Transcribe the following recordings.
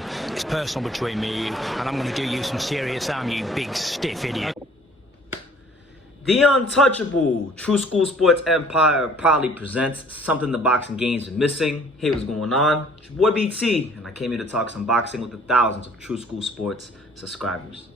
football. It's personal between me and you, and I'm going to do you some serious harm, you big stiff idiot. The Untouchable True School Sports Empire proudly presents something the boxing games are missing. Hey, what's going on? It's your boy BT, and I came here to talk some boxing with the thousands of True School Sports subscribers.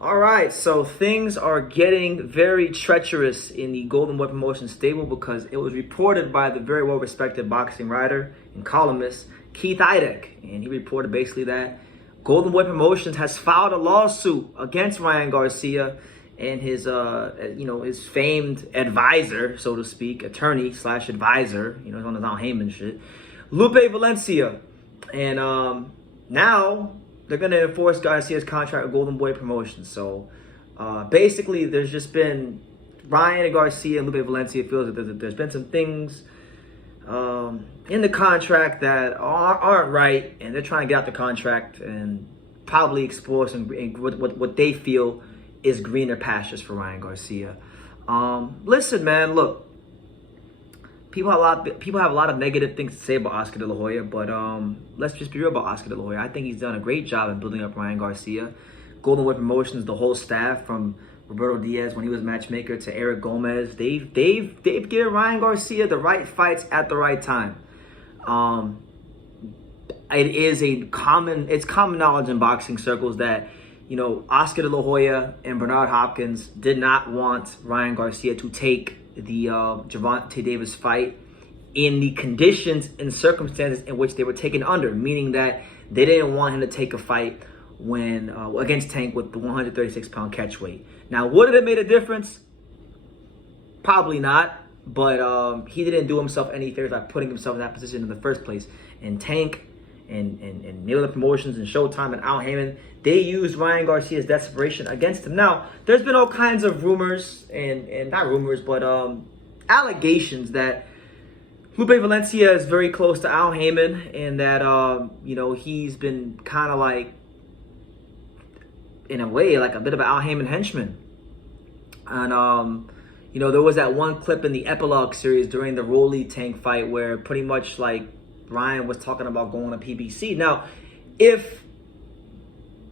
Alright, so things are getting very treacherous in the Golden Boy Promotions stable because it was reported by the very well-respected boxing writer and columnist Keith Idek, and he reported basically that Golden Boy Promotions has filed a lawsuit against Ryan Garcia and his his famed advisor, so to speak, attorney / advisor, he's on his Al Heyman shit, Lupe Valencia. And now they're going to enforce Garcia's contract with Golden Boy Promotions. So basically there's just been Ryan and Garcia and Lupe Valencia feels that there's been some things in the contract that aren't right, and they're trying to get out the contract and probably explore some what they feel is greener pastures for Ryan Garcia. Listen, man, look. People have a lot of negative things to say about Oscar De La Hoya, but let's just be real about Oscar De La Hoya. I think he's done a great job in building up Ryan Garcia. Golden Boy Promotions, the whole staff, from Roberto Diaz when he was matchmaker to Eric Gomez, they've given Ryan Garcia the right fights at the right time. It's common knowledge in boxing circles that Oscar De La Hoya and Bernard Hopkins did not want Ryan Garcia to take the Gervonta Davis fight in the conditions and circumstances in which they were taken under, meaning that they didn't want him to take a fight when against Tank with the 136-pound catch weight. Now, would it have made a difference? Probably not, but he didn't do himself any favors by putting himself in that position in the first place. And Tank and Miller Promotions and Showtime and Al Heyman, they used Ryan Garcia's desperation against him. Now, there's been all kinds of rumors, and not rumors, but allegations that Lupe Valencia is very close to Al Heyman, and that, he's been kind of like, in a way, like a bit of an Al Heyman henchman. And, there was that one clip in the Epilogue series during the Rolly Tank fight where pretty much like Ryan was talking about going to PBC. Now, if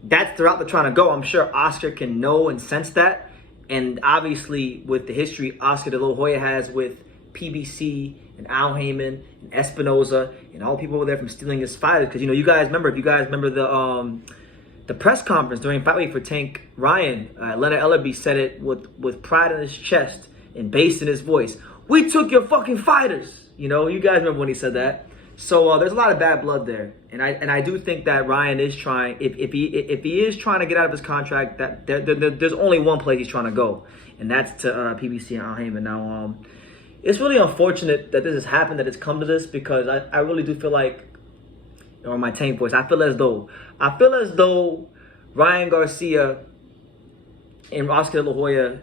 that's the route they're trying to go, I'm sure Oscar can know and sense that. And obviously, with the history Oscar De La Hoya has with PBC and Al Heyman and Espinoza and all the people over there from stealing his fighters, because if you guys remember the press conference during Fight Week for Tank Ryan, Leonard Ellerby said it with pride in his chest and bass in his voice. "We took your fucking fighters." You guys remember when he said that. So there's a lot of bad blood there, and I do think that Ryan is trying. If he is trying to get out of his contract, that there's only one place he's trying to go, and that's to PBC and Al Heyman. Now, it's really unfortunate that this has happened, that it's come to this, because I really do feel like, or my Tank voice, I feel as though Ryan Garcia and Oscar De La Hoya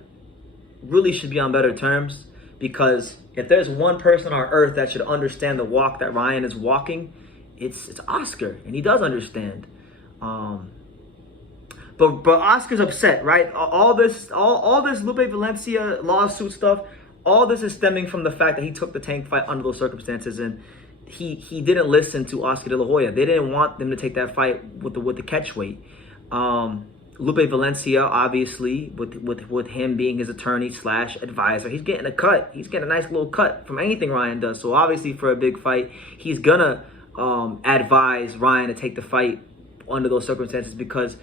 really should be on better terms, because if there's one person on earth that should understand the walk that Ryan is walking, it's Oscar, and he does understand. But Oscar's upset, right? All this Lupe Valencia lawsuit stuff, all this is stemming from the fact that he took the Tank fight under those circumstances, and he didn't listen to Oscar De La Hoya. They didn't want them to take that fight with the catch weight. Lupe Valencia, obviously, with him being his attorney / advisor, he's getting a cut. He's getting a nice little cut from anything Ryan does. So obviously, for a big fight, he's gonna advise Ryan to take the fight under those circumstances, because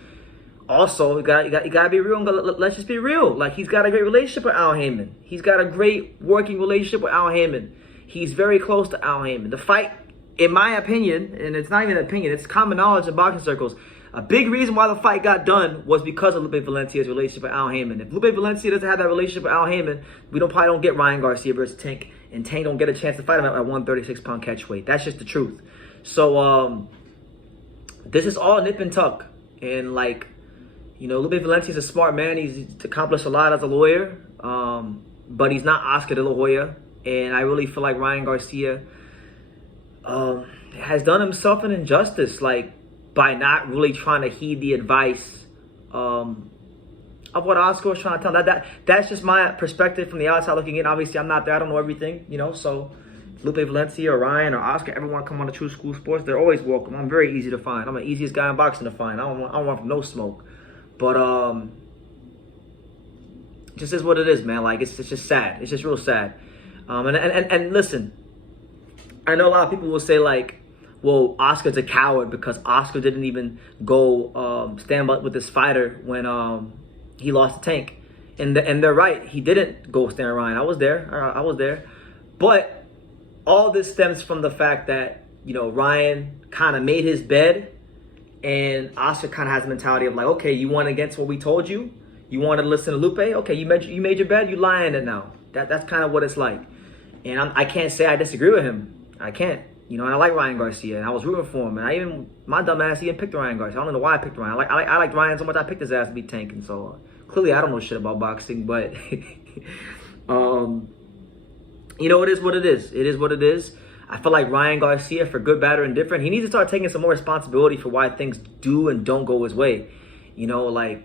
also you gotta be real. Let's just be real. Like, he's got a great relationship with Al Heyman. He's got a great working relationship with Al Heyman. He's very close to Al Heyman. The fight, in my opinion, and it's not even an opinion, it's common knowledge in boxing circles, a big reason why the fight got done was because of Lupe Valencia's relationship with Al Heyman. If Lupe Valencia doesn't have that relationship with Al Heyman, we probably don't get Ryan Garcia versus Tank, and Tank don't get a chance to fight him at 136-pound catch weight. That's just the truth. So this is all nip and tuck, and Lupe Valencia's a smart man. He's accomplished a lot as a lawyer, but he's not Oscar De La Hoya, and I really feel like Ryan Garcia has done himself an injustice, by not really trying to heed the advice of what Oscar was trying to tell him. That's just my perspective from the outside looking in. Obviously, I'm not there. I don't know everything, so Lupe Valencia or Ryan or Oscar ever want to come on to True School Sports, they're always welcome. I'm very easy to find. I'm the easiest guy in boxing to find. I don't want no smoke. But just is what it is, man. Like, it's just sad. It's just real sad. And listen, I know a lot of people will say, like, well, Oscar's a coward because Oscar didn't even go stand up with this fighter when he lost the Tank. And they're right. He didn't go stand Ryan. I was there. But all this stems from the fact that, you know, Ryan kind of made his bed, and Oscar kind of has a mentality of like, okay, you went against what we told you. You wanted to listen to Lupe? Okay, you made your bed. You lie in it now. That's kind of what it's like. And I can't say I disagree with him. I can't. You know, and I like Ryan Garcia, and I was rooting for him. And my dumb ass, even picked Ryan Garcia. I don't know why I picked Ryan. I like Ryan so much, I picked his ass to be tanking. So clearly, I don't know shit about boxing, but you know, it is what it is. It is what it is. I feel like Ryan Garcia, for good, bad, or indifferent, he needs to start taking some more responsibility for why things do and don't go his way. You know, like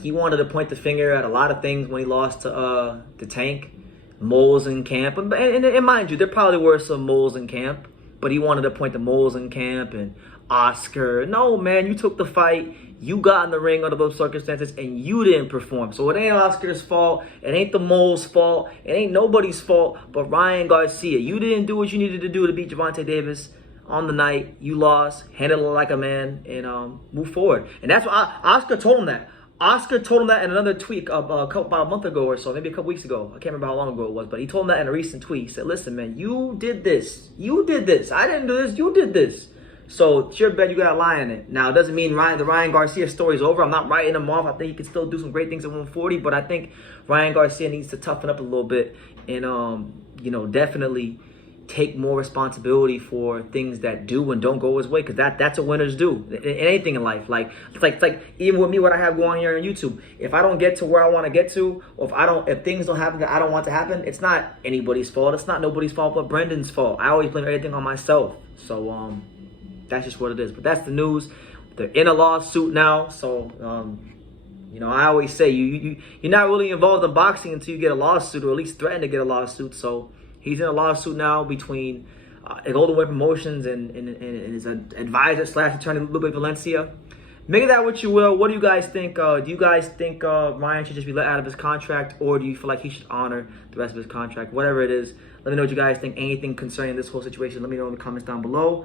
he wanted to point the finger at a lot of things when he lost to the Tank, moles in camp, and mind you, there probably were some moles in camp, but he wanted to point the moles in camp and Oscar. No, man, you took the fight. You got in the ring under those circumstances, and you didn't perform. So it ain't Oscar's fault. It ain't the mole's fault. It ain't nobody's fault but Ryan Garcia. You didn't do what you needed to do to beat Gervonta Davis on the night. You lost. Handle it like a man and move forward. And that's what Oscar told him that. Oscar told him that in another tweet about a month ago or so, maybe a couple weeks ago. I can't remember how long ago it was, but he told him that in a recent tweet. He said, listen, man, you did this. You did this. I didn't do this. You did this. So it's your bet, you got to lie in it. Now, it doesn't mean the Ryan Garcia story is over. I'm not writing him off. I think he can still do some great things at 140, but I think Ryan Garcia needs to toughen up a little bit and, you know, definitely take more responsibility for things that do and don't go his way, because that's what winners do in anything in life. Like it's like even with me, what I have going on here on YouTube, if I don't get to where I want to get to, or if things don't happen that I don't want to happen, it's not anybody's fault. It's not nobody's fault but Brendan's fault. I always blame everything on myself. So that's just what it is. But that's the news. They're in a lawsuit now, so you know, I always say you're not really involved in boxing until you get a lawsuit, or at least threaten to get a lawsuit. So he's in a lawsuit now between Golden Way Promotions and his advisor / attorney Lupe Valencia. Make of that what you will. What do you guys think? Do you guys think Ryan should just be let out of his contract, or do you feel like he should honor the rest of his contract? Whatever it is, let me know what you guys think. Anything concerning this whole situation, let me know in the comments down below.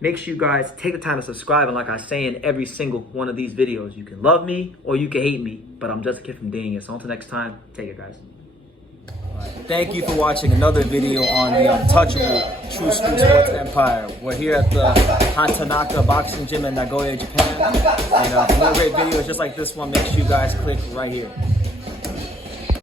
Make sure you guys take the time to subscribe, and like I say in every single one of these videos, you can love me or you can hate me, but I'm just a kid from Dania. So until next time, take it, guys. Thank you for watching another video on the untouchable True School Sports Empire. We're here at the Hatanaka Boxing Gym in Nagoya, Japan. And for more great videos just like this one, make sure you guys click right here.